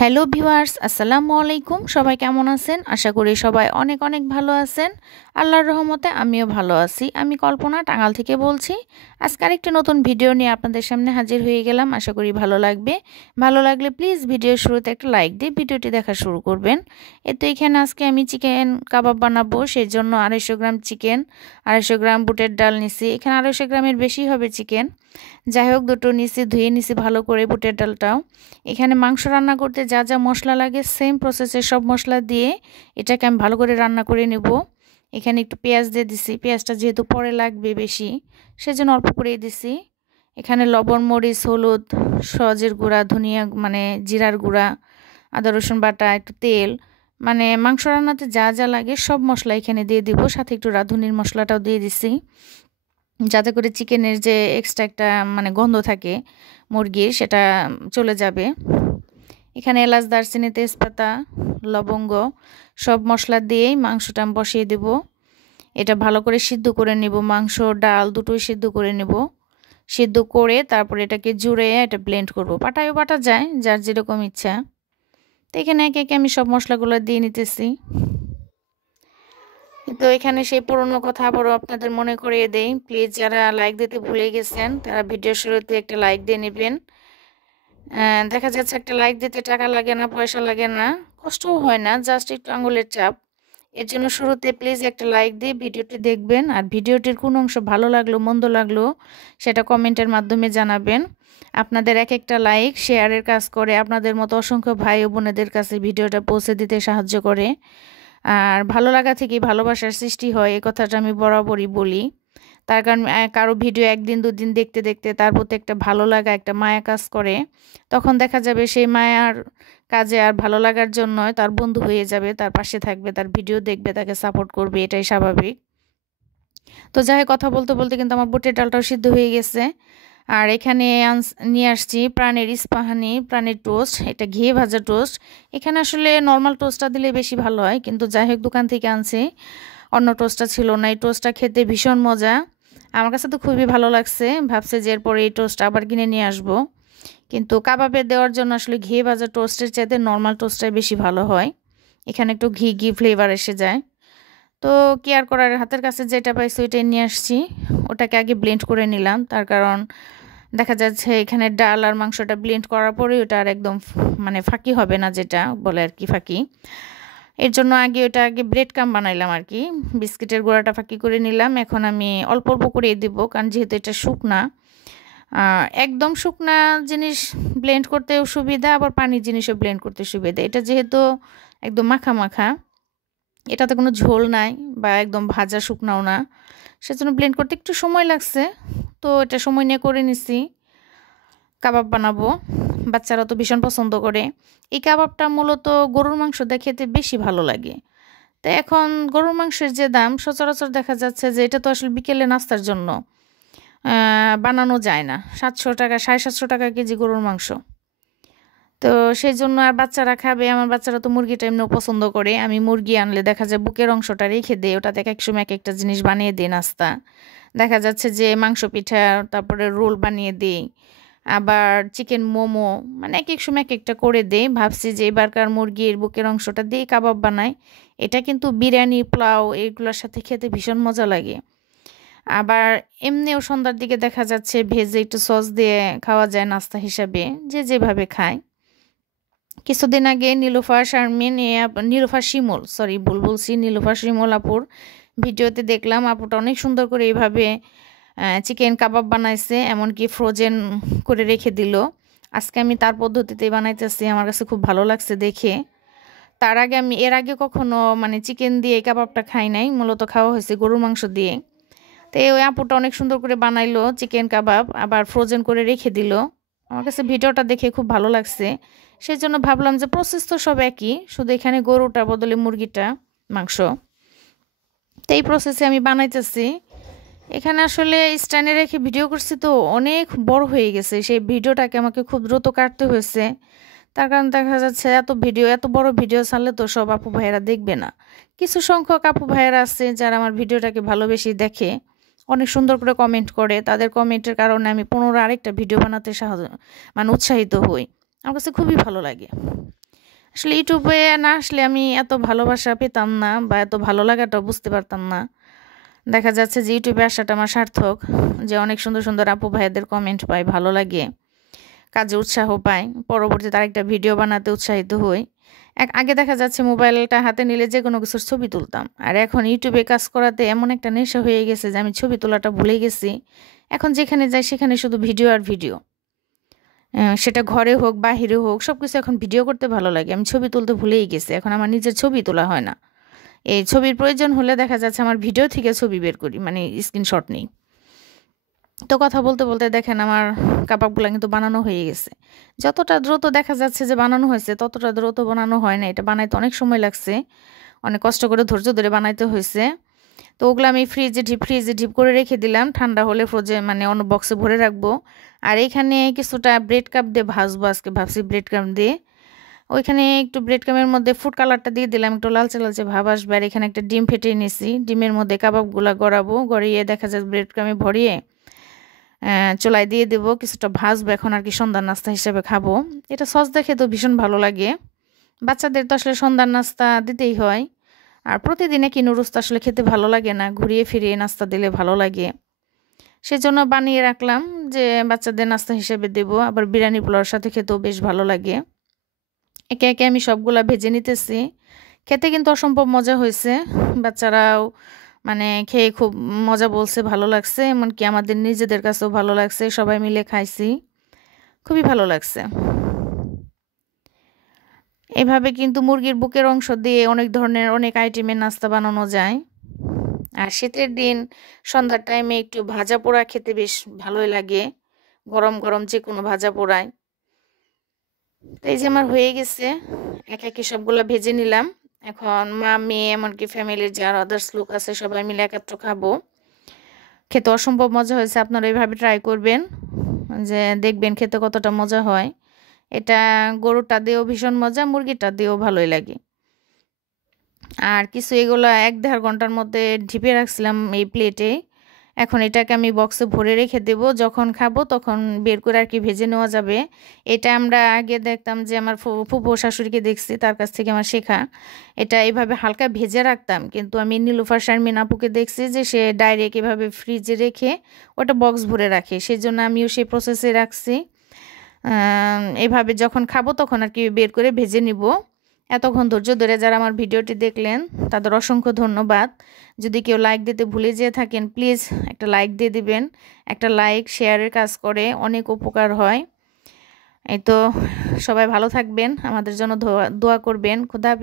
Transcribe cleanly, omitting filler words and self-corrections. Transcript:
Hello viewers, আসসালামু আলাইকুম। সবাই কেমন আছেন? আশা করি সবাই অনেক অনেক ভালো আছেন। আল্লাহর রহমতে আমিও ভালো আছি। আমি কল্পনা, টাঙ্গাইল থেকে বলছি। আজকে আরেকটি নতুন ভিডিও নিয়ে আপনাদের সামনে হাজির হয়ে গেলাম। আশা করি ভালো লাগবে। ভালো লাগলে প্লিজ ভিডিওর শুরুতে একটা লাইক দিয়ে ভিডিওটি দেখা শুরু করবেন। এখানে আজকে আমি চিকেন কাবাব বানাবো, সেই জন্য 250 গ্রাম চিকেন, 250 গ্রাম বুটের ডাল নিছি। এখানে 250 গ্রামের বেশি হবে চিকেন। যাই হোক, দুটো নিছি, ধুয়ে নিছি ভালো করে বুটের ডালটাও। এখানে মাংস রান্না করতে যা যা মশলা লাগে সেম প্রসেসে সব মশলা দিয়ে এটাকে আমি ভালো করে রান্না করে নেব। এখানে একটু পেঁয়াজ দিয়ে দিছি, পেঁয়াজটা যেহেতু পরে লাগবে বেশি, সেজন্য অল্প করেই দিছি। এখানে লবণ, মরিচ, হলুদ, সজের গুঁড়া, ধনিয়া মানে জিরার গুঁড়া, আদা রসুন বাটা, একটু তেল, মানে মাংস রান্নাতে যা যা লাগে সব মশলা এখানে দিয়ে দিব। সাথে একটু রাঁধুনির মশলাটাও দিয়ে দিছি, যাতে করে চিকেনের যে এক্সট্রা একটা মানে গন্ধ থাকে মুরগির, সেটা চলে যাবে। এখানে এলাচ, দারচিনি, তেজপাতা, লবঙ্গ সব মশলা দিয়েই মাংসটা আমি বসিয়ে দেব। এটা ভালো করে সিদ্ধ করে নেব, মাংস ডাল দুটোই সিদ্ধ করে নেব। সিদ্ধ করে তারপরে এটাকে জুড়ে এটা ব্লেন্ড করব। পাটায়ও বাটা যায়, যার যেরকম ইচ্ছা। তো এখানে একে একে আমি সব মশলাগুলো দিয়ে নিতেছি। তো এখানে সেই পুরনো কথা আবারও আপনাদের মনে করিয়ে দেই, প্লিজ যারা লাইক দিতে ভুলে গেছেন তারা ভিডিও শুরুতে একটা লাইক দিয়ে নেবেন। দেখা যাচ্ছে একটা লাইক দিতে টাকা লাগে না, পয়সা লাগে না, কষ্টও হয় না, জাস্ট একটু আঙুলের চাপ। এর জন্য শুরুতে প্লিজ একটা লাইক দিয়ে ভিডিওটি দেখবেন। আর ভিডিওটির কোন অংশ ভালো লাগলো মন্দ লাগলো সেটা কমেন্টের মাধ্যমে জানাবেন। আপনাদের এক একটা লাইক শেয়ারের কাজ করে আপনাদের মতো অসংখ্য ভাই ও বোনেদের কাছে ভিডিওটা পৌঁছে দিতে সাহায্য করে। আর ভালো লাগা থেকেই ভালোবাসার সৃষ্টি হয়, এই কথাটা আমি বরাবরই বলি। তার কারণ কারো ভিডিও একদিন দুদিন দেখতে দেখতে তার প্রতি একটা ভালো লাগা, একটা মায়া কাজ করে। তখন দেখা যাবে সেই মায়ার কাজে আর ভালো লাগার জন্য তার বন্ধু হয়ে যাবে, তার পাশে থাকবে, তার ভিডিও দেখবে, তাকে সাপোর্ট করবে, এটাই স্বাভাবিক। তো যাই হোক, কথা বলতে বলতে কিন্তু আমার বুটের ডালটাও সিদ্ধ হয়ে গেছে। আর এখানে নিয়ে আসছি প্রাণের ইস্পাহানি, প্রাণের টোস্ট, এটা ঘিয়ে ভাজা টোস্ট। এখানে আসলে নর্মাল টোস্টটা দিলে বেশি ভালো হয়, কিন্তু যাই হোক দোকান থেকে আনছি, অন্য টোস্টটা ছিল না। এই টোস্টটা খেতে ভীষণ মজা, আমার কাছে তো খুবই ভালো লাগছে। ভাবছে যে এরপরে এই টোস্ট আবার কিনে নিয়ে আসবো। কিন্তু কাবাবে দেওয়ার জন্য আসলে ঘি ভাজা টোস্টের চাইতে নর্মাল টোস্টটাই বেশি ভালো হয়। এখানে একটু ঘি ঘি ফ্লেভার এসে যায়। তো কি আর করার, হাতের কাছে যেটা পাইছি ওইটাই নিয়ে আসছি। ওটাকে আগে ব্লেন্ড করে নিলাম, তার কারণ দেখা যাচ্ছে এখানে ডাল আর মাংসটা ব্লেন্ড করার পরে ওটা আর একদম মানে ফাঁকি হবে না, যেটা বলে আর কি ফাঁকি। এর জন্য আগে ব্রেড কাম বানাইলাম আর কি, বিস্কিটের গোড়াটা ফাঁকি করে নিলাম। এখন আমি অল্প অল্প করে দিব, কারণ যেহেতু এটা শুকনা, একদম শুকনা জিনিস ব্লেন্ড করতেও সুবিধা, আবার পানির জিনিসও ব্লেন্ড করতে সুবিধা। এটা যেহেতু একদম মাখা মাখা, এটাতে কোনো ঝোল নাই বা একদম ভাজা শুকনাও না, সেজন্য ব্লেন্ড করতে একটু সময় লাগছে। তো এটা সময় নিয়ে করে নিছি। কাবাব বানাবো, বাচ্চারা তো ভীষণ পছন্দ করে। এই কাবাবটা মূলত গরুর মাংস দিয়ে খেতে বেশি ভালো লাগে। তো এখন গরুর মাংসের যে দাম, সচরাচর দেখা যাচ্ছে যে এটা তো আসলে বিকেলে নাস্তার জন্য বানানো যায় না। 700 টাকা, 750 টাকা কেজি গরুর মাংস। তো সেই জন্য আর বাচ্চারা খাবে, আমার বাচ্চারা তো মুরগিটা এমনিও পছন্দ করে। আমি মুরগি আনলে দেখা যায় বুকের অংশটা রেখে দিই, ওটাতে এক সময় এক একটা জিনিস বানিয়ে দিই নাস্তা। দেখা যাচ্ছে যে মাংস পিঠা, তারপরে রোল বানিয়ে দিই, আবার চিকেন মোমো, মানে এক এক সময় এক একটা করে দেই। ভাবছি যে এবারকার মুরগির বুকের অংশটা দিয়ে কাবাব বানাই। এটা কিন্তু বিরিয়ানি, পোলাও এগুলোর সাথে খেতে ভীষণ মজা লাগে। আবার এমনিও সন্ধ্যার দিকে দেখা যাচ্ছে ভেজে একটু সস দিয়ে খাওয়া যায় নাস্তা হিসাবে, যে যেভাবে খায়। কিছুদিন আগে নীলুফা শারমিন, নীলুফা শিমুল, সরি ভুল বলছি, নীলুফা শিমুল আপুর ভিডিওতে দেখলাম, আপুটা অনেক সুন্দর করে এইভাবে চিকেন কাবাব বানাইছে, এমনকি ফ্রোজেন করে রেখে দিল। আজকে আমি তার পদ্ধতিতেই বানাইতেছি, আমার কাছে খুব ভালো লাগছে দেখে। এর আগে কখনো মানে চিকেন দিয়ে এই কাবাবটা খাই নাই, মূলত খাওয়া হয়েছে গরুর মাংস দিয়ে। তো ওই আপুটা অনেক সুন্দর করে বানাইলো চিকেন কাবাব, আবার ফ্রোজেন করে রেখে দিল। আমার কাছে ভিডিওটা দেখে খুব ভালো লাগছে, সেই জন্য ভাবলাম যে প্রসেস তো সব একই, শুধু এখানে গরুটার বদলে মুরগিটা মাংস। তো এই প্রসেসে আমি বানাইতেছি। এখানে আসলে স্ট্যান্ডে রেখে ভিডিও করছি তো অনেক বড় হয়ে গেছে, সেই ভিডিওটাকে আমাকে খুব দ্রুত কাটতে হয়েছে। তার কারণ দেখা যাচ্ছে এত বড় ভিডিও ছাড়লে তো সব আপু ভাইয়েরা দেখবে না। কিছু সংখ্যক আপু ভাইয়েরা আছে যারা আমার ভিডিওটাকে ভালোবেসে দেখে, অনেক সুন্দর করে কমেন্ট করে। তাদের কমেন্টের কারণে আমি পুনরায় আরেকটা ভিডিও বানাতে মানে উৎসাহিত হই। আমার কাছে খুবই ভালো লাগে। আসলে ইউটিউবে না আসলে আমি এত ভালোবাসা পেতাম না বা এত ভালো লাগাটাও বুঝতে পারতাম না। দেখা যাচ্ছে যে ইউটিউবে আসাটা আমার সার্থক, যে অনেক সুন্দর সুন্দর আপু ভাইয়াদের কমেন্ট পাই, ভালো লাগে, কাজে উৎসাহ পাই, পরবর্তীতে আরেকটা ভিডিও বানাতে উৎসাহিত হই। আগে দেখা যাচ্ছে মোবাইলটা হাতে নিলে যে কোনো কিছুর ছবি তুলতাম, আর এখন ইউটিউবে কাজ করাতে এমন একটা নেশা হয়ে গেছে যে আমি ছবি তোলাটা ভুলে গেছি। এখন যেখানে যাই সেখানে শুধু ভিডিও আর ভিডিও, সেটা ঘরে হোক বাহিরে হোক সব কিছু এখন ভিডিও করতে ভালো লাগে। আমি ছবি তুলতে ভুলেই গেছি, এখন আমার নিজের ছবি তোলা হয় না। এই ছবির প্রয়োজন হলে দেখা যাচ্ছে আমার ভিডিও থেকে ছবি বের করি, মানে স্ক্রিনশট নেই। তো কথা বলতে বলতে দেখেন আমার কাবাবগুলো কিন্তু বানানো হয়ে গেছে। যতটা দ্রুত দেখা যাচ্ছে যে বানানো হয়েছে ততটা দ্রুত বানানো হয় না, এটা বানাইতে অনেক সময় লাগছে, অনেক কষ্ট করে ধৈর্য ধরে বানাইতে হয়েছে। তো ওগুলো আমি ফ্রিজে ডিপ করে রেখে দিলাম, ঠান্ডা হলে মানে অন্য বক্সে ভরে রাখবো। আর এখানে কিছুটা ব্রেড কাপ দিয়ে ভাজবো আজকে, ভাবছি ব্রেড কাপ দিয়ে। ওইখানে একটু ব্রেড কামের মধ্যে ফুড কালারটা দিয়ে দিলাম, একটু লালচে লালচে ভাব আসবে। আর এখানে একটা ডিম ফেটে নিয়েছি, ডিমের মধ্যে কাবাবগুলো গড়াবো, গড়িয়ে দেখা যায় ব্রেড কামে ভরিয়ে চুলায় দিয়ে দেবো, কিছুটা ভাজবো। এখন আর কি সন্ধ্যার নাস্তা হিসেবে খাবো। এটা সস দেখে তো ভীষণ ভালো লাগে। বাচ্চাদের তো আসলে সন্ধ্যার নাস্তা দিতেই হয়, আর প্রতিদিনে কি নুডলস তো আসলে খেতে ভালো লাগে না, ঘুরিয়ে ফিরিয়ে নাস্তা দিলে ভালো লাগে। সেজন্য বানিয়ে রাখলাম যে বাচ্চাদের নাস্তা হিসেবে দেব। আবার বিরিয়ানি পোলাওর সাথে খেতেও বেশ ভালো লাগে। একে একে আমি সবগুলা ভেজে নিতেছি। খেতে কিন্তু অসম্ভব মজা হয়েছে, বাচ্চারাও মানে খেয়ে খুব মজা বলছে, ভালো লাগছে। এমনকি আমাদের নিজেদের কাছেও ভালো লাগছে, সবাই মিলে খাইছি, খুবই ভালো লাগছে। এভাবে কিন্তু মুরগির বুকের অংশ দিয়ে অনেক ধরনের অনেক আইটেমের নাস্তা বানানো যায়। আর শীতের দিন সন্ধ্যার টাইমে একটু ভাজা পোড়া খেতে বেশ ভালোই লাগে, গরম গরম যে কোনো ভাজা পোড়ায়। তো এই যে আমার হয়ে গেছে, একে একে সবগুলা ভেজে নিলাম। এখন মা মেয়ে এমনকি ফ্যামিলির যারা আদার্স লোক আছে সবাই মিলে একত্র খাবো। খেতে অসম্ভব মজা হয়েছে, আপনারা এইভাবে ট্রাই করবেন, যে দেখবেন খেতে কতটা মজা হয়। এটা গরুটা দিয়েও ভীষণ মজা, মুরগিটা দিয়েও ভালোই লাগে। আর কিছু এগুলো 1-1.5 ঘন্টার মধ্যে ঢিপে রাখছিলাম এই প্লেটে। এখন এটাকে আমি বক্সে ভরে রেখে দেব, যখন খাবো তখন বের করে আর কি ভেজে নেওয়া যাবে। এটা আমরা আগে দেখতাম যে আমার ফুফু শাশুড়িকে দেখছি, তার কাছ থেকে আমার শেখা। এটা এভাবে হালকা ভেজে রাখতাম, কিন্তু আমি নীলুফার শারমিন আপুকে দেখছি যে সে ডাইরেক্ট এভাবে ফ্রিজে রেখে ওটা বক্স ভরে রাখে, সেই জন্য আমিও সেই প্রসেসে রাখছি। এভাবে যখন খাবো তখন আর কি বের করে ভেজে নিব। এতক্ষণ ধৈর্য ধরে যারা আমার ভিডিওটি দেখলেন তাদের অসংখ্য ধন্যবাদ। যদি কেউ লাইক দিতে ভুলে যেয়ে থাকেন প্লিজ একটা লাইক দিয়ে দিবেন। একটা লাইক শেয়ারের কাজ করে, অনেক উপকার হয়। এই তো, সবাই ভালো থাকবেন, আমাদের জন্য দোয়া করবেন। খোদা হাফেজ।